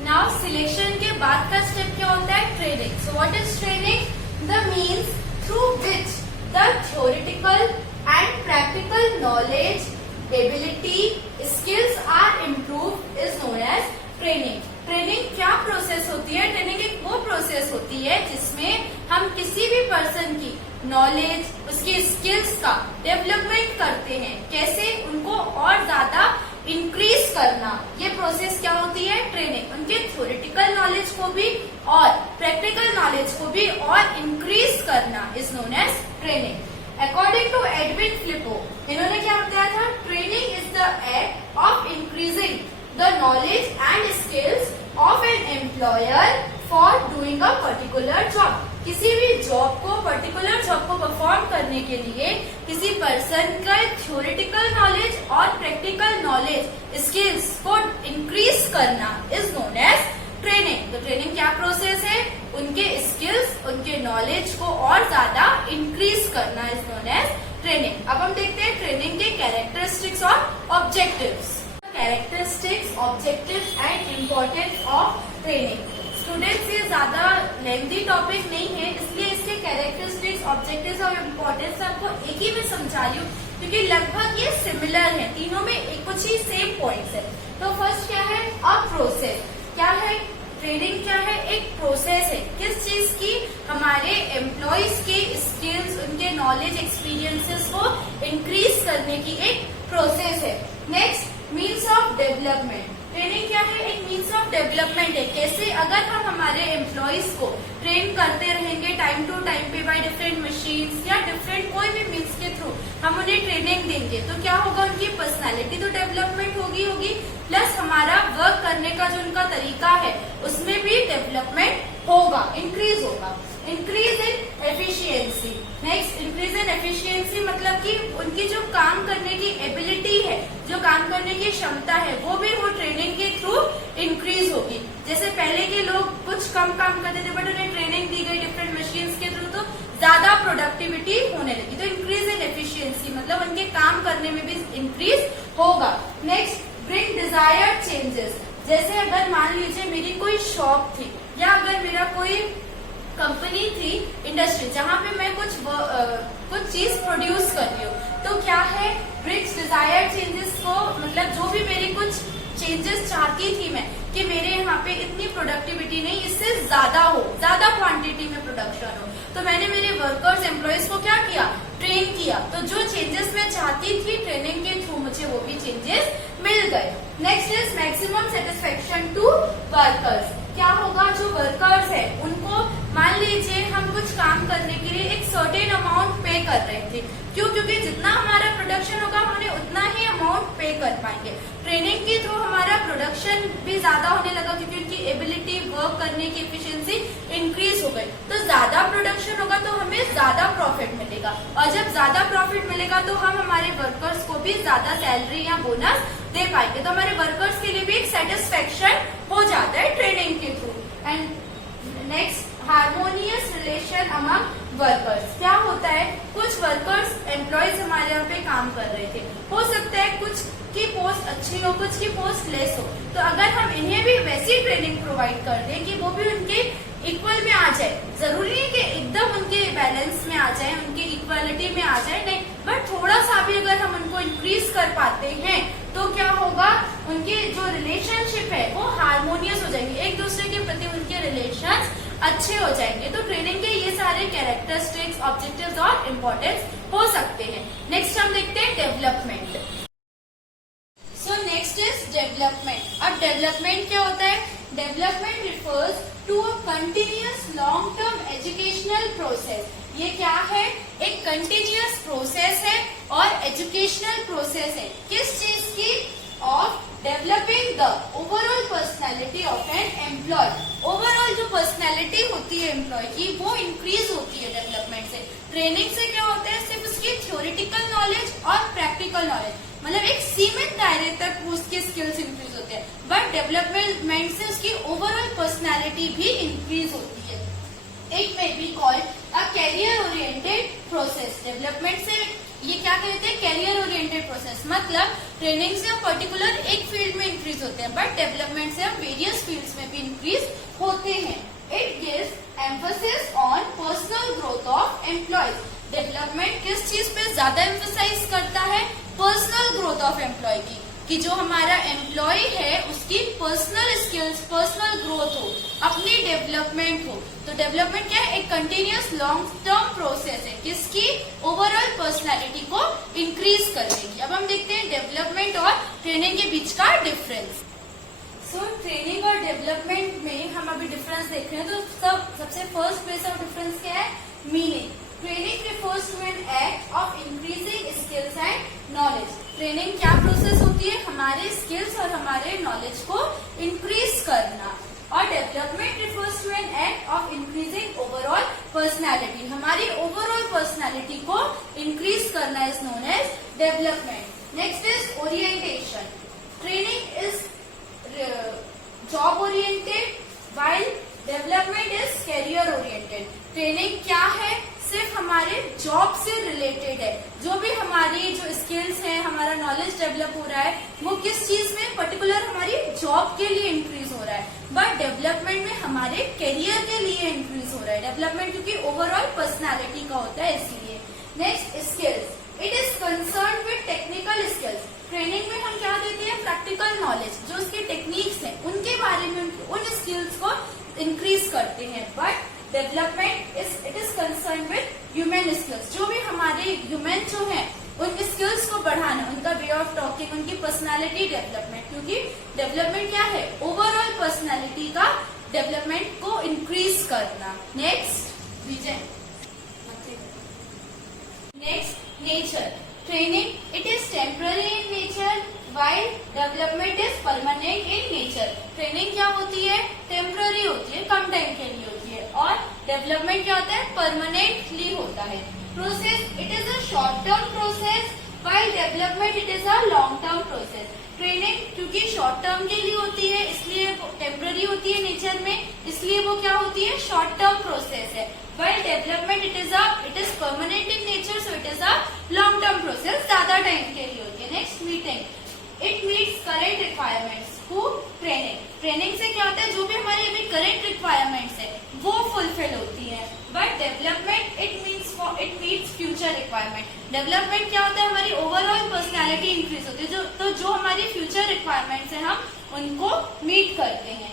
नाउ सिलेक्शन के बाद का स्टेप क्या होता है? Training. So what is training? The means through which the theoretical and practical knowledge, ability, skills are improved is known as training. Training क्या प्रोसेस होती है? ट्रेनिंग एक वो प्रोसेस होती है जिसमें हम किसी भी पर्सन की नॉलेज, उसकी स्किल्स का डेवलपमेंट करते हैं। कैसे? उनको और ज्यादा इंक्रीज करना। ये प्रोसेस क्या होती है? ट्रेनिंग। उनके थ्योरेटिकल नॉलेज को भी और प्रैक्टिकल नॉलेज को भी और इंक्रीज करना is known as training. According to Edwin Flippo, इन्होंने क्या बताया था? Training is the act of increasing the knowledge and skills of an employer for doing a particular job. किसी भी जॉब को, पर्टिकुलर जॉब को परफॉर्म करने के लिए किसी पर्सन का थ्योरेटिकल नॉलेज और प्रैक्टिकल नॉलेज, स्किल्स को इंक्रीज करना इज नोन एज ट्रेनिंग। तो ट्रेनिंग क्या प्रोसेस है? उनके स्किल्स, उनके नॉलेज को और ज्यादा इंक्रीज करना इज नोन एज ट्रेनिंग। अब हम देखते हैं ट्रेनिंग कैरेक्टरिस्टिक्स और objectives. Characteristics, objectives and importance of training. Students ये ज्यादा लेंथी टॉपिक नहीं है, इसलिए इसके कैरेक्टरिस्टिक्स, ऑब्जेक्टिव्स और इम्पोर्टेंस आपको एक ही में समझा रही हूँ, क्योंकि लगभग ये सिमिलर है, तीनों में कुछ ही सेम पॉइंट्स है। तो फर्स्ट क्या है, अ प्रोसेस। क्या है ट्रेनिंग? क्या है? एक प्रोसेस है। किस चीज की? हमारे एम्प्लॉयज के स्किल्स, उनके नॉलेज, एक्सपीरियंसेस को इंक्रीज करने की एक प्रोसेस है। Next, means of development. Training क्या है? एक मीन्स ऑफ डेवलपमेंट है। कैसे? अगर हम हमारे एम्प्लॉयज को ट्रेन करते रहेंगे टाइम टू टाइम पे बाय डिफरेंट मशीन्स या डिफरेंट कोई भी मीन्स के थ्रू हम उन्हें ट्रेनिंग देंगे, तो क्या होगा? उनकी पर्सनालिटी तो डेवलपमेंट होगी, प्लस हमारा वर्क करने का जो उनका तरीका है उसमें भी डेवलपमेंट होगा, इंक्रीज होगा। Increase in efficiency. Next, increase in efficiency मतलब कि उनकी जो काम करने की एबिलिटी है, जो काम करने की क्षमता है, वो भी वो ट्रेनिंग के थ्रू इंक्रीज होगी। जैसे पहले के लोग कुछ कम काम करते थे, बट उन्हें ट्रेनिंग दी गई डिफरेंट मशीन्स के थ्रू, तो ज्यादा प्रोडक्टिविटी होने लगी। तो इंक्रीज इन एफिशिएंसी मतलब उनके काम करने में भी इंक्रीज होगा। Next, bring desired changes. जैसे अगर मान लीजिए मेरी कोई शॉप थी या अगर मेरा कोई कंपनी थी, इंडस्ट्री, जहाँ पे मैं कुछ चीज प्रोड्यूस कर रही हूँ, तो क्या है, ब्रिंग्स डिजायर्ड चेंजेस को मतलब जो भी मेरी कुछ चेंजेस चाहती थी मैं कि मेरे यहाँ पे इतनी प्रोडक्टिविटी नहीं, इससे ज्यादा हो, ज्यादा क्वांटिटी में प्रोडक्शन हो, तो मैंने मेरे वर्कर्स, एम्प्लॉयज को क्या किया, ट्रेन किया। तो जो चेंजेस मैं चाहती थी ट्रेनिंग के थ्रू मुझे वो भी चेंजेस मिल गए। Next is maximum satisfaction to workers. क्या होगा? जो वर्कर्स है उनको मान लीजिए हम कुछ काम करने के लिए एक सर्टेन अमाउंट पे कर रहे थे, क्यों? क्योंकि जितना हमारा प्रोडक्शन होगा हम उन्हें उतना ही अमाउंट पे कर पाएंगे। ट्रेनिंग के थ्रू हमारा प्रोडक्शन भी ज्यादा होने लगा, क्योंकि उनकी एबिलिटी, वर्क करने की एफिशिएंसी इंक्रीज हो गई। तो ज्यादा प्रोडक्शन होगा तो हमें ज्यादा प्रॉफिट मिलेगा, और जब ज्यादा प्रॉफिट मिलेगा तो हम हमारे वर्कर्स को भी ज्यादा सैलरी या बोनस दे पाएंगे। तो हमारे वर्कर्स के लिए भी एक सेटिस्फेक्शन हो जाता है ट्रेनिंग के through. And next, harmonious relation among workers. क्या होता है, कुछ वर्कर्स, एम्प्लॉयज हमारे यहाँ पे काम कर रहे थे, हो सकता है कुछ की पोस्ट अच्छी हो, कुछ की पोस्ट लेस हो, तो अगर हम इन्हें भी वैसी ट्रेनिंग प्रोवाइड कर दें कि वो भी उनके इक्वल में आ जाए, जरूरी है कि एकदम उनके बैलेंस में आ जाए, उनके इक्वालिटी में आ जाए, नहीं, बट थोड़ा सा भी अगर हम उनको इंक्रीज कर पाते हैं तो क्या होगा, उनके जो रिलेशनशिप है वो हार्मोनियस हो जाएंगे, एक दूसरे के प्रति उनके रिलेशंस अच्छे हो जाएंगे। तो ट्रेनिंग के ये सारे कैरेक्टरिस्टिक्स, ऑब्जेक्टिव्स और इम्पोर्टेंस हो सकते हैं। नेक्स्ट हम देखते हैं development. So next is development. अब डेवलपमेंट क्या होता है? Development refers to a continuous long term educational process. ये क्या है? एक कंटिन्यूअस प्रोसेस है और एजुकेशनल प्रोसेस है। किस चीज की? Of developing the overall personality of an employee. Overall जो पर्सनैलिटी होती है एम्प्लॉय की वो इंक्रीज होती है डेवलपमेंट से। ट्रेनिंग से क्या होता है? सिर्फ उसकी थ्योरेटिकल नॉलेज और प्रैक्टिकल नॉलेज, मतलब एक सीमित दायरे तक उसके स्किल्स इंक्रीज होते हैं, बट डेवलपमेंट से उसकी ओवरऑल पर्सनैलिटी भी इंक्रीज होती है। It may be called a career oriented process. Development से ये क्या कहते हैं? Career oriented process. मतलब ट्रेनिंग से हम पर्टिकुलर एक फील्ड में इंक्रीज होते हैं, बट डेवलपमेंट से हम वेरियस फील्ड्स में भी इंक्रीज होते हैं। It gives emphasis on personal growth of employees. Development किस चीज पे ज्यादा एम्फेसाइज करता है? पर्सनल ग्रोथ ऑफ एम्प्लॉय की, कि जो हमारा एम्प्लॉय है उसकी पर्सनल स्किल्स, पर्सनल ग्रोथ हो, अपनी डेवलपमेंट हो। तो डेवलपमेंट क्या है? एक कंटिन्यूअस लॉन्ग टर्म प्रोसेस है, किसकी? ओवरऑल पर्सनैलिटी को इंक्रीज करने की। अब हम देखते हैं डेवलपमेंट और ट्रेनिंग के बीच का डिफरेंस। सो ट्रेनिंग और डेवलपमेंट में हम अभी डिफरेंस देख रहे हैं, तो सबसे फर्स्ट प्लेस ऑफ डिफरेंस क्या है? Meaning. Training refers to an act of increasing skills and knowledge. Training क्या प्रोसेस होती है? हमारे स्किल्स और हमारे नॉलेज को इंक्रीज करना। और development refers to an act of increasing overall personality. हमारी ओवरऑल पर्सनैलिटी को इंक्रीज करना is known as development. Next is orientation. Training is job oriented while development is career oriented. Training क्या है? सिर्फ हमारे जॉब से रिलेटेड है। जो भी हमारी जो स्किल्स है, हमारा नॉलेज डेवलप हो रहा है, वो किस चीज में, पर्टिकुलर हमारी जॉब के लिए इंक्रीज हो रहा है। बट डेवलपमेंट में हमारे करियर के लिए इंक्रीज हो रहा है। डेवलपमेंट क्योंकि ओवरऑल पर्सनालिटी का होता है, इसलिए। Next, skills. It is concern with technical skills. Training में हम क्या देते हैं, प्रैक्टिकल नॉलेज, जो उसकी टेक्निक्स हैं उनके बारे में, उन स्किल्स को इंक्रीज करते हैं। But development it is concern with human skills. जो भी हमारे ह्यूमन जो है उनकी स्किल्स को बढ़ाना, उनका वे ऑफ टॉकिंग, उनकी पर्सनालिटी डेवलपमेंट, क्योंकि डेवलपमेंट क्या है, ओवरऑल पर्सनालिटी का डेवलपमेंट को इंक्रीज करना। Next, Vijay. Next, nature. Training it is temporary in nature while development is permanent in nature। Training क्या होती है, टेम्पररी होती है, कम टाइम के लिए होती है, और डेवलपमेंट क्या होता है, परमानेंटली होता है। Process it is a short term process while development it is a long term process. Training क्योंकि शॉर्ट टर्म के लिए होती है, इसलिए टेम्पररी होती है नेचर में, इसलिए वो क्या होती है, शॉर्ट टर्म प्रोसेस है। while development it is permanent in nature, so it is a long term process, ज्यादा टाइम के लिए होती है। Next, meeting. It meets current requirements through training. Training से क्या होता है, जो भी हमारी अभी करेंट रिक्वायरमेंट्स है वो फुलफिल होती है। But development it meets future requirement. Development क्या होता है, हमारी ओवरऑल पर्सनैलिटी इंक्रीज होती है, जो हमारी फ्यूचर रिक्वायरमेंट्स है हम उनको मीट करते हैं।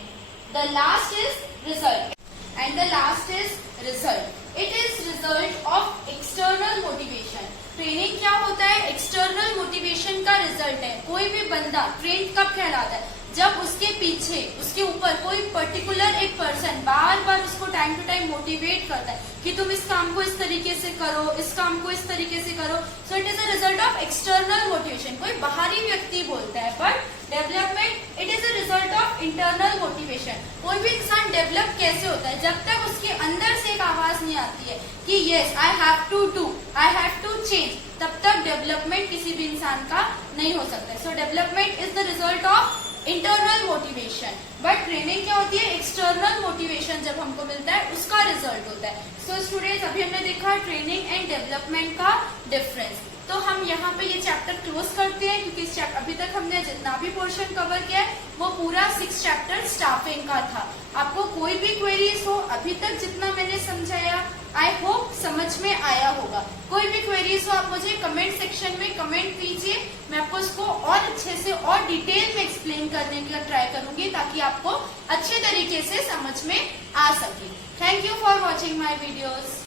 The last is result, and the last is result. It is result of external motivation. Training क्या होता है, एक्सटर्नल मोटिवेशन का रिजल्ट है। कोई भी बंदा ट्रेन कब कहलाता है, जब उसके पीछे, उसके ऊपर कोई पर्टिकुलर एक पर्सन बार बार उसको टाइम टू टाइम मोटिवेट करता है कि तुम इस काम को इस तरीके से करो, इस काम को इस तरीके से करो। सो it is a result of external motivation. कोई बाहरी व्यक्ति बोलता है, but development it is a result of internal motivation. कोई भी इंसान डेवलप कैसे होता है, जब तक उसके अंदर से एक आवाज नहीं आती है कि yes I have to do, I have to change, तब तक डेवलपमेंट किसी भी इंसान का नहीं हो सकता। सो development is the result of internal motivation. But training क्या होती है, एक्सटर्नल मोटिवेशन जब हमको मिलता है उसका रिजल्ट होता है। सो स्टूडेंट्स, अभी हमने देखा ट्रेनिंग एंड डेवलपमेंट का डिफरेंस। तो हम यहाँ पे ये चैप्टर क्लोज करते हैं, क्योंकि अभी तक हमने जितना भी पोर्शन कवर किया है वो पूरा 6 चैप्टर स्टाफिंग का था। आपको कोई भी क्वेरीज हो, अभी तक जितना मैंने समझाया आई होप समझ में आया होगा। कोई भी क्वेरीज हो आप मुझे कमेंट सेक्शन में कमेंट कीजिए, मैं आपको इसको और अच्छे से और डिटेल में एक्सप्लेन करने का ट्राई करूंगी, ताकि आपको अच्छे तरीके से समझ में आ सके। Thank you for watching my videos.